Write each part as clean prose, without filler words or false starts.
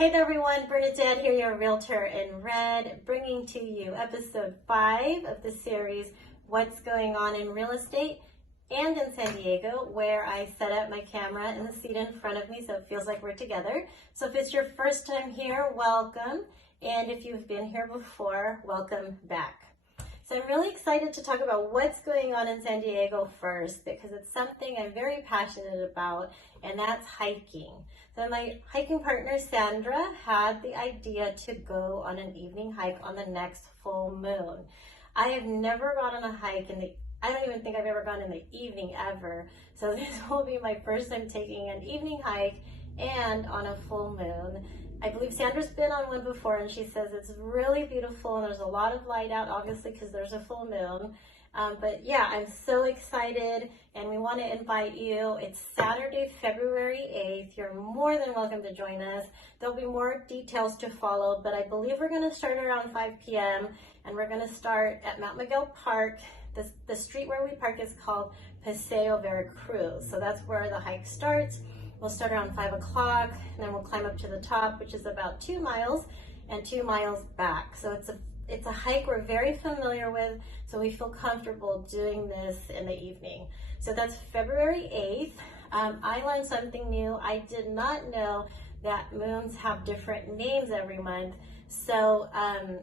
Hey there everyone, Bernadette here, your realtor in red, bringing to you episode 5 of the series, What's Going On in Real Estate and in San Diego, where I set up my camera in the seat in front of me so it feels like we're together. So if it's your first time here, welcome. And if you've been here before, welcome back. So I'm really excited to talk about what's going on in San Diego first, because it's something I'm very passionate about, and that's hiking. So my hiking partner, Sandra, had the idea to go on an evening hike on the next full moon. I have never gone on a hike I don't even think I've ever gone in the evening ever. So this will be my first time taking an evening hike and on a full moon. I believe Sandra's been on one before and she says it's really beautiful and there's a lot of light out, obviously, because there's a full moon. But yeah, I'm so excited and we want to invite you. It's Saturday, February 8th. You're more than welcome to join us. There'll be more details to follow, but I believe we're going to start around 5 p.m. and we're going to start at Miguel Park. The street where we park is called Paseo Veracruz. So that's where the hike starts. We'll start around 5 o'clock and then we'll climb up to the top, which is about 2 miles and 2 miles back. So it's a hike we're very familiar with, so we feel comfortable doing this in the evening. So that's February 8th. I learned something new. I did not know that moons have different names every month. So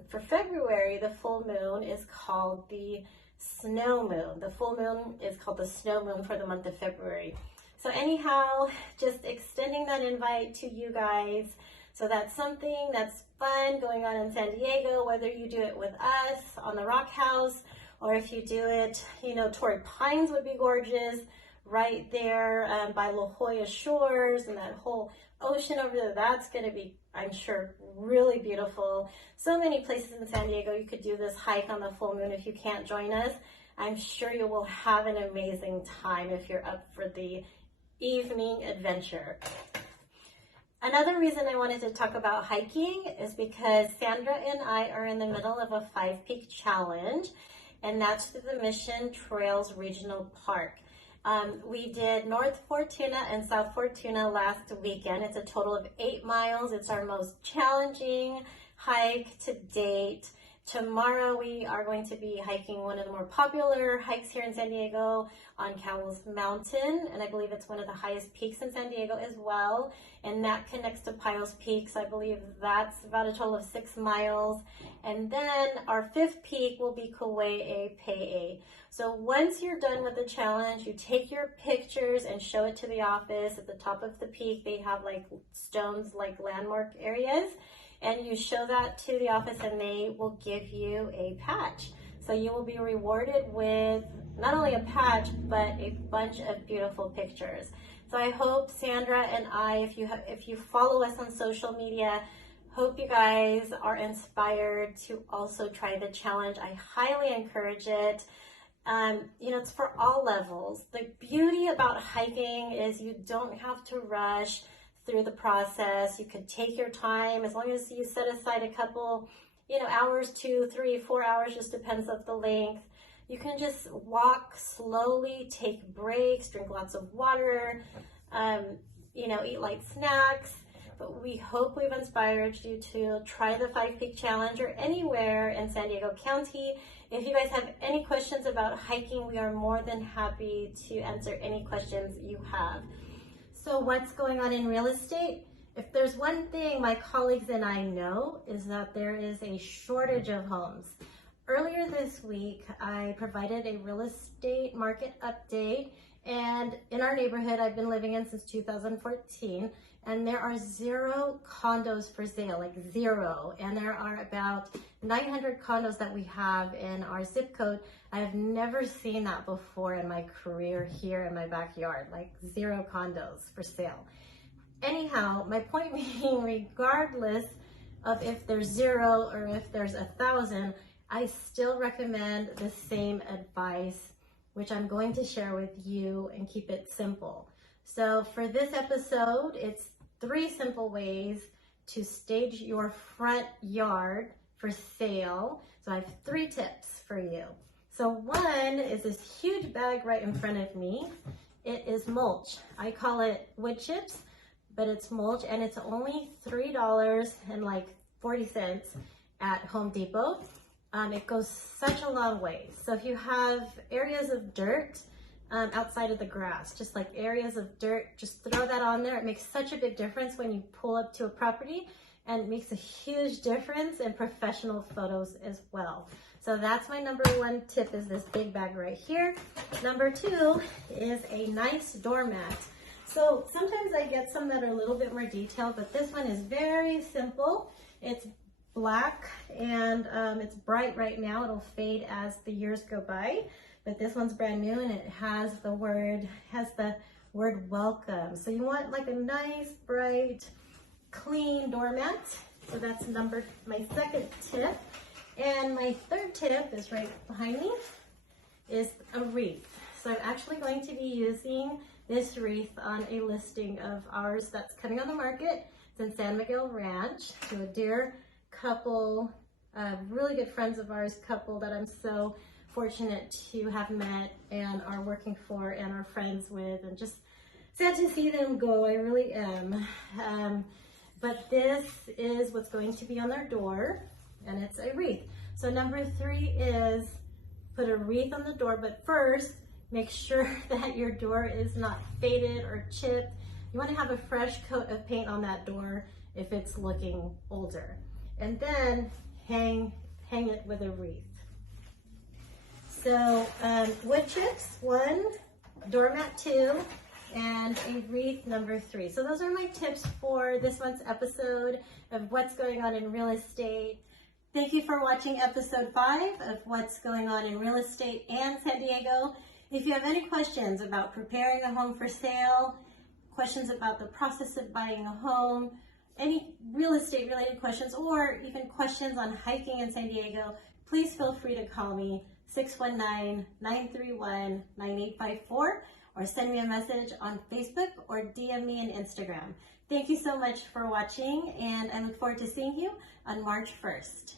for February, the full moon is called the snow moon. The full moon is called the snow moon for the month of February. So anyhow, just extending that invite to you guys. So that's something that's fun going on in San Diego, whether you do it with us on the Rock House, or if you do it, Torrey Pines would be gorgeous, right there by La Jolla Shores and that whole ocean over there. That's going to be, I'm sure, really beautiful. So many places in San Diego you could do this hike on the full moon. If you can't join us, I'm sure you will have an amazing time if you're up for the evening adventure. Another reason I wanted to talk about hiking is because Sandra and I are in the middle of a 5-peak challenge, and that's through the Mission Trails Regional Park. We did North Fortuna and South Fortuna last weekend. It's a total of 8 miles. It's our most challenging hike to date. Tomorrow we are going to be hiking one of the more popular hikes here in San Diego on Cowell's Mountain, and I believe it's one of the highest peaks in San Diego as well, and that connects to Piles Peak, so I believe that's about a total of 6 miles. And then our 5th peak will be 𝐿𝐴. So once you're done with the challenge, you take your pictures and show it to the office. At the top of the peak they have like stones, like landmark areas, and you show that to the office and they will give you a patch. So you will be rewarded with not only a patch, but a bunch of beautiful pictures. So I hope Sandra and I, if you follow us on social media, hope you guys are inspired to also try the challenge. I highly encourage it. It's for all levels. The beauty about hiking is you don't have to rush through the process. You could take your time as long as you set aside a couple, hours, 2, 3, 4 hours, just depends on the length. You can just walk slowly, take breaks, drink lots of water, eat light snacks. But we hope we've inspired you to try the 5-peak challenge or anywhere in San Diego County. If you guys have any questions about hiking, we are more than happy to answer any questions you have. So what's going on in real estate? If there's one thing my colleagues and I know, is that there is a shortage of homes. Earlier this week, I provided a real estate market update, and in our neighborhood I've been living in since 2014, and there are 0 condos for sale, like 0. And there are about 900 condos that we have in our zip code. I have never seen that before in my career here in my backyard, like 0 condos for sale. Anyhow, my point being, regardless of if there's 0 or if there's 1,000, I still recommend the same advice, which I'm going to share with you, and keep it simple. So for this episode, it's 3 simple ways to stage your front yard for sale. So I have 3 tips for you. So one is this huge bag right in front of me. It is mulch. I call it wood chips, but it's mulch and it's only $3.40 at Home Depot. It goes such a long way. So if you have areas of dirt outside of the grass, just like areas of dirt, just throw that on there. It makes such a big difference when you pull up to a property, and it makes a huge difference in professional photos as well. So that's my number one tip, is this big bag right here. Number two is a nice doormat. So sometimes I get some that are a little bit more detailed, but this one is very simple. It's black and it's bright right now. It'll fade as the years go by, but this one's brand new and it has the word welcome. So you want like a nice, bright, clean doormat. So that's my second tip. And my third tip is right behind me, is a wreath. So I'm actually going to be using this wreath on a listing of ours that's coming on the market. It's in San Miguel Ranch to a dear couple, really good friends of ours, couple that I'm so fortunate to have met and are working for and are friends with, and just sad to see them go. I really am. But this is what's going to be on their door, and it's a wreath. So number three is put a wreath on the door, but first make sure that your door is not faded or chipped. You want to have a fresh coat of paint on that door if it's looking older. And then hang it with a wreath. So wood chips, 1, doormat 2, and a wreath number 3. So those are my tips for this month's episode of What's Going On in Real Estate. Thank you for watching episode 5 of What's Going On in Real Estate and San Diego. If you have any questions about preparing a home for sale, questions about the process of buying a home, any real estate related questions, or even questions on hiking in San Diego, please feel free to call me 619-931-9854 or send me a message on Facebook or DM me on Instagram. Thank you so much for watching, and I look forward to seeing you on March 1st.